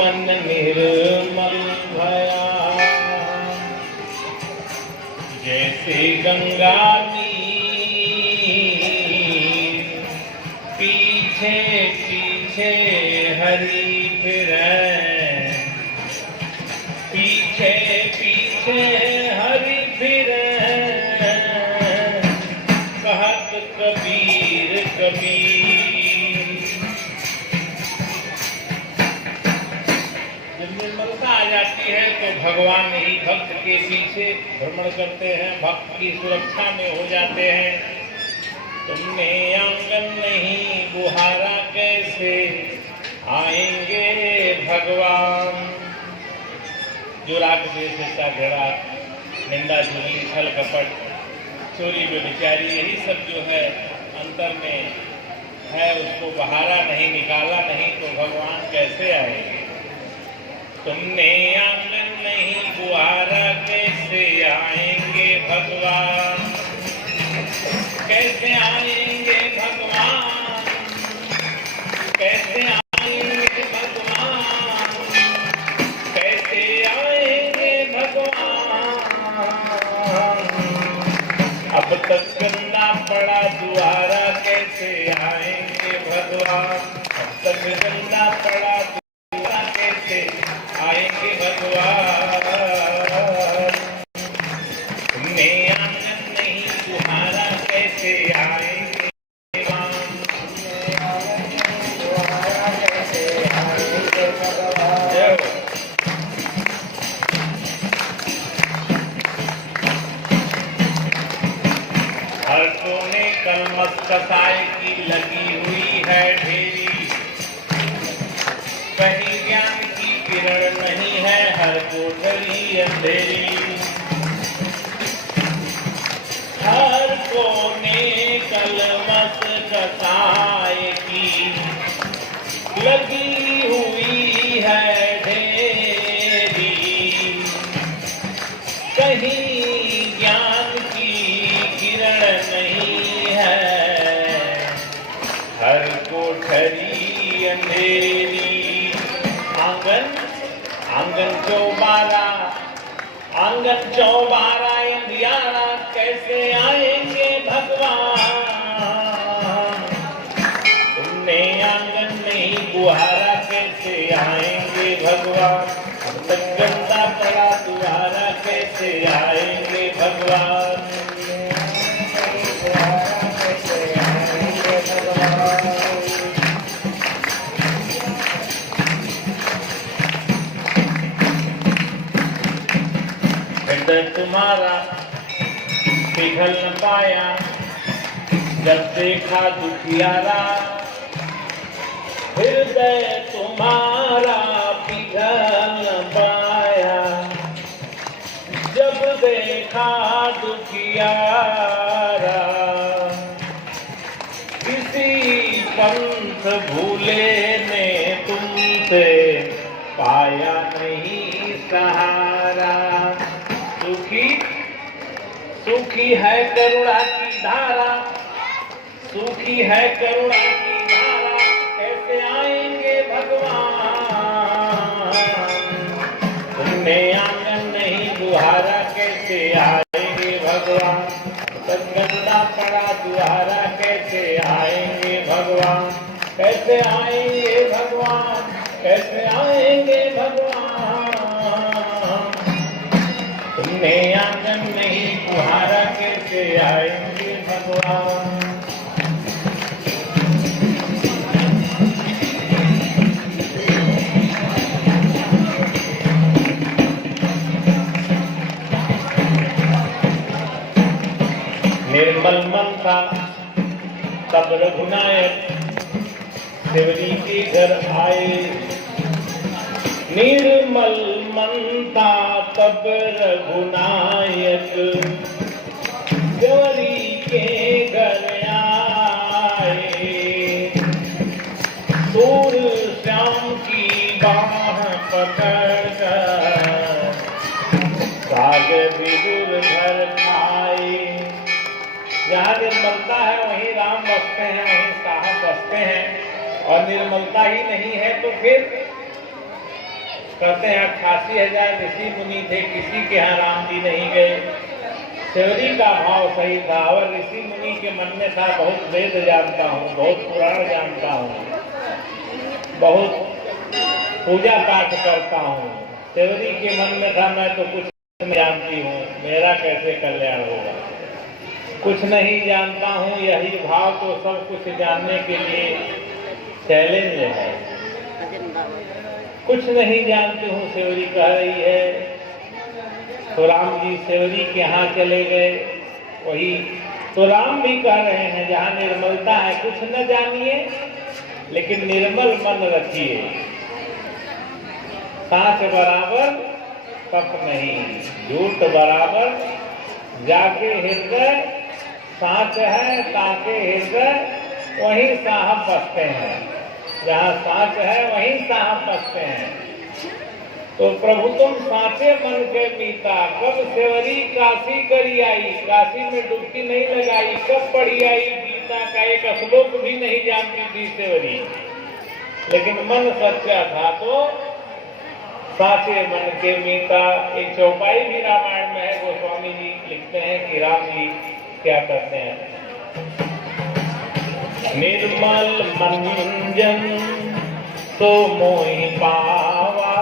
मन निर्मल भया, जैसे गंगा नीर पीछे पीछे हरि फिरै, पीछे पीछे हरि फिरै, कहत कबीर कबीर। जब निर्मलता आ जाती है तो भगवान ही भक्त के पीछे भ्रमण करते हैं, भक्त की सुरक्षा में हो जाते हैं। तुमने आंगन नहीं बुहारा, कैसे आएंगे भगवान। जो राग द्वेष का घड़ा, निंदा चुगली छल कपट चोरी व्यभिचारी, यही सब जो है अंतर में है, उसको बहारा नहीं, निकाला नहीं तो भगवान कैसे आएंगे। तुमने आंगन नहीं बुहारा, कैसे आएंगे भगवान। कैसे आएंगे भगवान, कैसे आएंगे भगवान, कैसे आएंगे भगवान। अब तक गंदा पड़ा द्वारा, कैसे आएंगे भगवान। अब तक गंदा पड़ा द्वारा, कैसे आएंगे भगवान। तुमने आंगन नहीं बुहारा, कैसे आएंगे भगवान। कैसे आएंगे भगवान। हर कोने कलमत कसाई की लगी हुई है ढेरी, कहीं ज्ञान की किरण नहीं है, हर कोठरी अंधेरी। हर कोने कलमत कसाई की लगी हुई है ढेरी, कहीं ज्ञान की किरण नहीं है, हर कोठरी अंधेरी। आंगन आंगन चौबारा, आंगन चौबारा अंधियारा, कैसे आएंगे भगवान। तुमने आंगन नहीं बुहारा, कैसे आएंगे भगवान। अब तक गंदा पड़ा द्वारा, कैसे आएंगे भगवान। कैसे आएंगे भगवान। हृदय तुम्हारा पिघल न पाया, जब देखा दुखियारा। हृदय तुम्हारा पिघल न पाया, जब देखा दुखियारा। किसी पंथ भूले ने तुमसे पाया नहीं सहारा। सुखी सुखी है करुणा की धारा, सुखी है करुणा की धारा, कैसे आएंगे भगवान। तुमने आंगन नहीं बुहारा, कैसे आएंगे भगवान। तक गंदा पड़ा द्वारा, कैसे आएंगे भगवान। कैसे आएंगे भगवान, कैसे आएंगे भगवान। तुमने आंगन नहीं बुहारा, कैसे आएंगे भगवान। निर्मल मन था तब रघुनायक शिवजी के घर आए। निर्मल मन था तब रघुनायक शिवजी के घर आए। सूर श्याम की बाह पकड़कर साग विदुर घर खाए। जहाँ निर्मलता है वहीं राम बसते हैं, वहीं साहब बसते हैं। और निर्मलता ही नहीं है तो फिर कहते हैं 88,000 ऋषि मुनि थे, किसी के यहाँ राम जी नहीं गए। सेवरी का भाव सही था और ऋषि मुनि के मन में था बहुत वेद जानता हूँ, बहुत पुराण जानता हूँ, बहुत पूजा पाठ करता हूँ। सेवरी के मन में था मैं तो कुछ नहीं जानती हूँ, मेरा कैसे कल्याण होगा, कुछ नहीं जानता हूँ। यही भाव तो सब कुछ जानने के लिए चैलेंज है। कुछ नहीं जानती हूँ सेवरी कह रही है। तो राम जी सेवरी के यहाँ चले गए, वही तो राम भी कह रहे हैं जहाँ निर्मलता है कुछ न जानिए लेकिन निर्मल मन रखिए। सांच बराबर कप नहीं, झूठ बराबर जाके हृदय, सांच है ताके हृदय वहीं साहब बसते हैं। जहाँ सांच है वहीं साहब बसते हैं। तो प्रभु तुम सांचे मन के मीता, कब सेवरी काशी करी आई, काशी में डुबकी नहीं लगाई, कब पढ़ी आई गीता का एक श्लोक भी नहीं जानती थी सेवरी, लेकिन मन सच्चा था तो सांचे मन के मीता। एक चौपाई भी रामायण में है, गोस्वामी जी लिखते हैं कि राम जी क्या करते हैं। निर्मल मंजन तो मोहि पावा,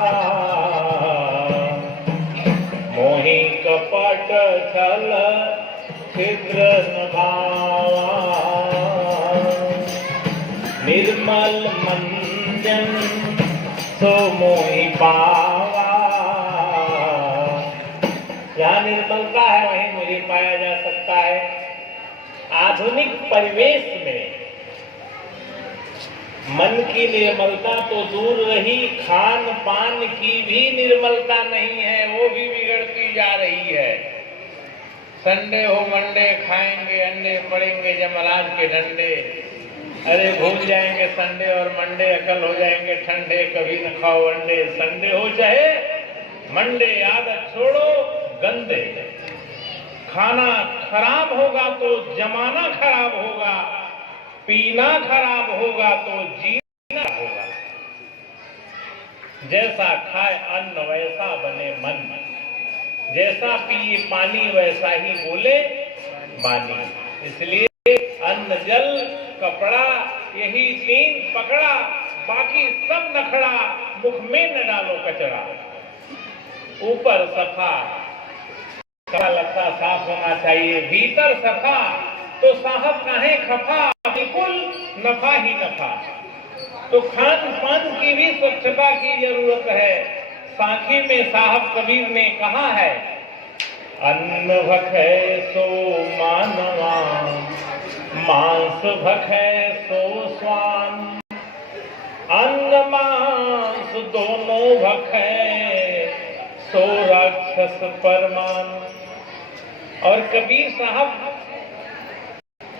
मोहि कपट छल छिद्र न भावा। निर्मल मंजन तो मोहि पावा, जहाँ निर्मलता है वहीं मुझे पाया जा सकता है। आधुनिक परिवेश में मन की निर्मलता तो दूर रही, खान पान की भी निर्मलता नहीं है, वो भी बिगड़ती जा रही है। संडे हो मंडे खाएंगे अंडे, पड़ेंगे जमराज के डंडे। अरे भूल जाएंगे संडे और मंडे, अकल हो जाएंगे ठंडे, कभी न खाओ अंडे। संडे हो चाहे मंडे, आदत छोड़ो गंदे। खाना खराब होगा तो जमाना खराब होगा, पीना खराब होगा तो जीना होगा। जैसा खाए अन्न वैसा बने मन, जैसा पिए पानी वैसा ही बोले वाणी। इसलिए अन्न जल कपड़ा यही तीन पकड़ा, बाकी सब नखड़ा मुख में न डालो कचरा। ऊपर सफा, कपड़ा लत्ता साफ होना चाहिए, भीतर सफा तो साहब काहे खफा, बिल्कुल नफा ही नफा। तो खान पान की भी स्वच्छता की जरूरत है। साखी में साहब कबीर ने कहा है, अन्न भखे सो मानवा, मांस भखे सो स्वान। अन्न मांस दोनों भखे सो राक्षस परमान। और कबीर साहब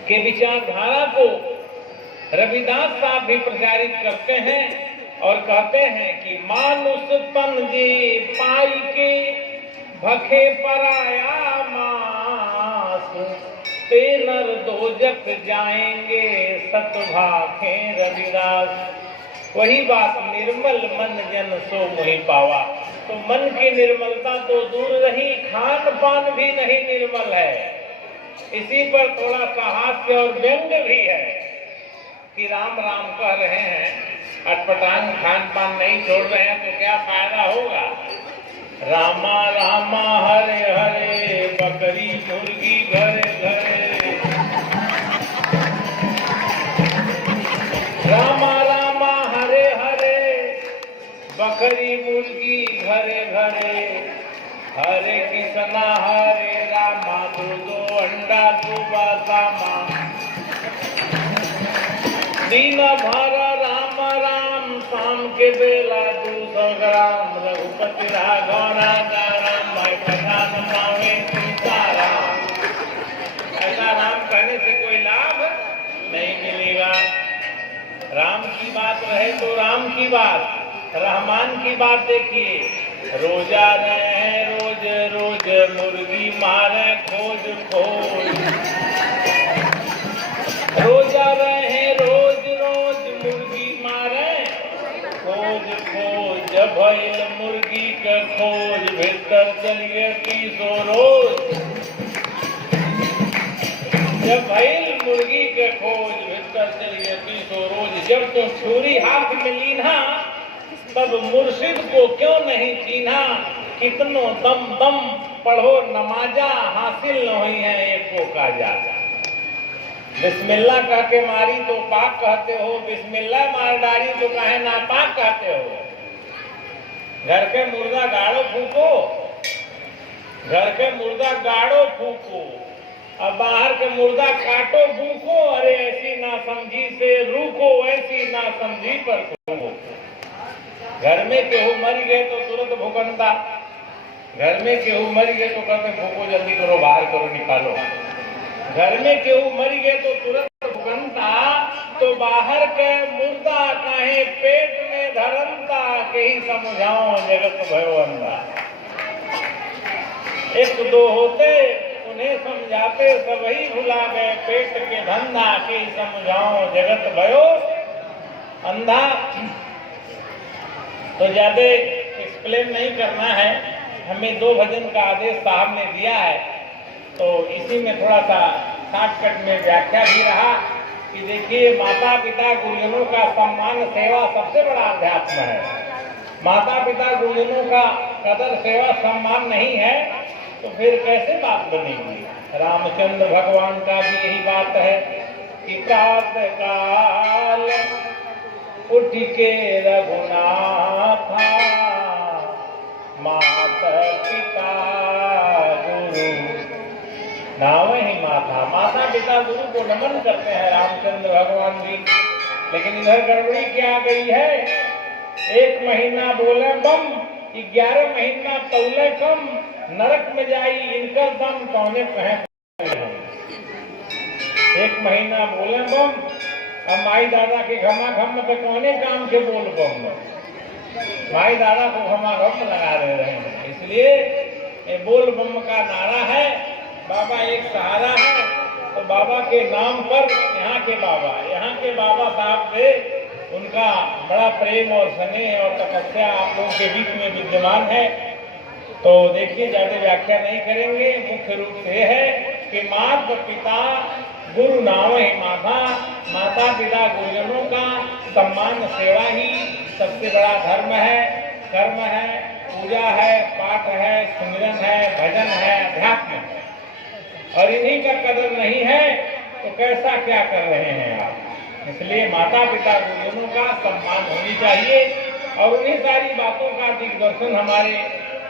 के विचारधारा को रविदास साहब भी प्रचारित करते हैं और कहते हैं कि मानुष तन जे पाई के भखे पराया मास, ते नर दोजक जाएंगे सत भाखे रविदास। वही बात, निर्मल मन जन सो मोहि पावा। तो मन की निर्मलता तो दूर रही, खान पान भी नहीं निर्मल है। इसी पर थोड़ा सा हास्य और व्यंग भी है कि राम राम कह रहे हैं, अटपटांग खान पान नहीं छोड़ रहे हैं तो क्या फायदा होगा। रामा रामा हरे हरे, बकरी मुर्गी घरे घरे। रामा रामा हरे हरे, बकरी मुर्गी घरे घरे। हरे कृष्णा हरे रामा, दूधो अंडा सुबह शामा। दिन भर राम राम, शाम के बेला 200 ग्राम। रघुपति राघव राजा राम, मैं कथा न पावे सीताराम। ऐसा राम कहने से कोई लाभ नहीं मिलेगा। राम की बात रहे तो राम की बात, रहमान की बात देखिए। रोजा रहे रोज रोज, मुर्गी मारे खोज खोज। रोजा रहे रोज रोज, मुर्गी मारे खोज खोज। भइल मुर्गी के खोज भीतर चलिए 30 रोज। जब भइल मुर्गी के खोज भीतर चलिए 30 रोज। जब तो छुरी हाथ में लीना तब मुर्शिद को क्यों नहीं चीन्हा। कितनो दम दम पढ़ो नमाजा हासिल न हुई है एक को काजा। बिस्मिल्लाह कह के मारी तो पाक कहते हो, बिस्मिल्लाह मार डारी तो कहे नापाक कहते हो। घर के मुर्दा गाड़ो फूको, घर के मुर्दा गाड़ो फूको, अब बाहर के मुर्दा काटो भूखो। अरे ऐसी ना समझी से रूको, ऐसी ना समझी पर फूको। घर में केहू मर गए तो तुरंत भूकंता, घर में केहू मर गए तो कहते फूको जल्दी करो, बाहर करो, निकालो। घर में केहू मर गए तो तुरंत भूकंता, तो बाहर के मुर्दा काहे पेट में धरंता। के ही समझाओ जगत भयो अंधा। एक दो होते उन्हें समझाते सबही भुला गए, पेट के धंधा के समझाओ जगत भयो अंधा। तो ज्यादा एक्सप्लेन नहीं करना है, हमें 2 भजन का आदेश साहब ने दिया है, तो इसी में थोड़ा सा शॉर्टकट में व्याख्या भी रहा कि देखिए माता पिता गुरुजनों का सम्मान सेवा सबसे बड़ा अध्यात्म है। माता पिता गुरुजनों का कदर सेवा सम्मान नहीं है तो फिर कैसे बात बनेगी। रामचंद्र भगवान का भी यही बात है कि प्रातः काल उठ के रघुनाथा, माता पिता गुरु नाम ही माता। माता पिता गुरु को नमन करते हैं रामचंद्र भगवान जी। लेकिन इधर गड़बड़ी क्या आ गई है, 1 महीना बोले बम, 11 महीना तौले कम, नरक में जाई इनका दम कौने कहे। 1 महीना बोले बम, अब माई दादा के घमा घम तो कौने काम के बोल बम, माई दादा को घमा घम लगा दे रहे हैं। इसलिए ये बोल बम का नारा है, बाबा एक सहारा है। तो बाबा के नाम पर यहाँ के बाबा साहब थे, उनका बड़ा प्रेम और स्नेह और तपस्या आप लोगों के बीच में विद्यमान है। तो देखिए ज्यादा व्याख्या नहीं करेंगे, मुख्य रूप से है कि माता पिता गुरु नाम ही माता। माता पिता गुरुजनों का सम्मान सेवा ही सबसे बड़ा धर्म है, कर्म है, पूजा है, पाठ है, सुमिरन है, भजन है, अध्यात्म है। और इन्हीं का कदर नहीं है तो कैसा क्या कर रहे हैं आप। इसलिए माता पिता गुरुजनों का सम्मान होनी चाहिए। और उन्हीं सारी बातों का दिग्दर्शन हमारे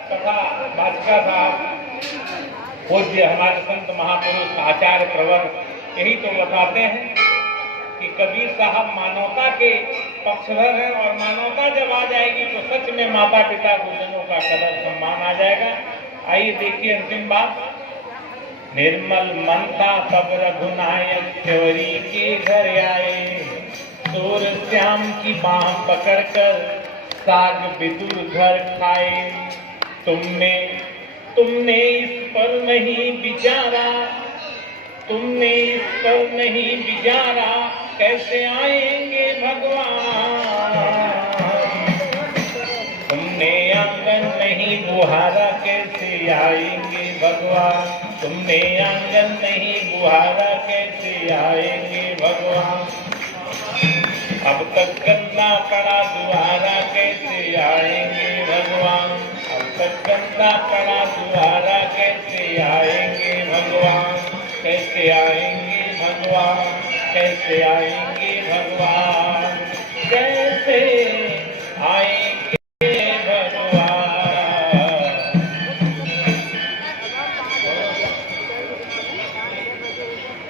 कथा वाचिका साहब पूज्य हमारे संत महापुरुष आचार्य प्रवर यही तो बताते हैं कि कबीर साहब मानवता के पक्षधर हैं। और मानवता जब आ जाएगी तो सच में माता पिता गुरुजनों का कदर सम्मान आ जाएगा। आइए देखिए अंतिम बात। निर्मल मन था तब रघुनायक त्योरी के घर आए, सूर श्याम की बाह पकड़कर साग विदुर घर खाए। तुमने इस पर नहीं विचारा, तुमने इस पर नहीं विचारा, कैसे आएंगे भगवान। तुमने आंगन नहीं बुहारा, कैसे आएंगे भगवान। तुमने आंगन नहीं बुहारा, कैसे आएंगे भगवान। अब तक गंदा पड़ा दुआरा, कैसे आएंगे भगवान। अब तक गंदा पड़ा दुआरा, कैसे आएंगे भगवान। कैसे आएंगे भगवान, कैसे आएंगे भगवान, कैसे आएंगे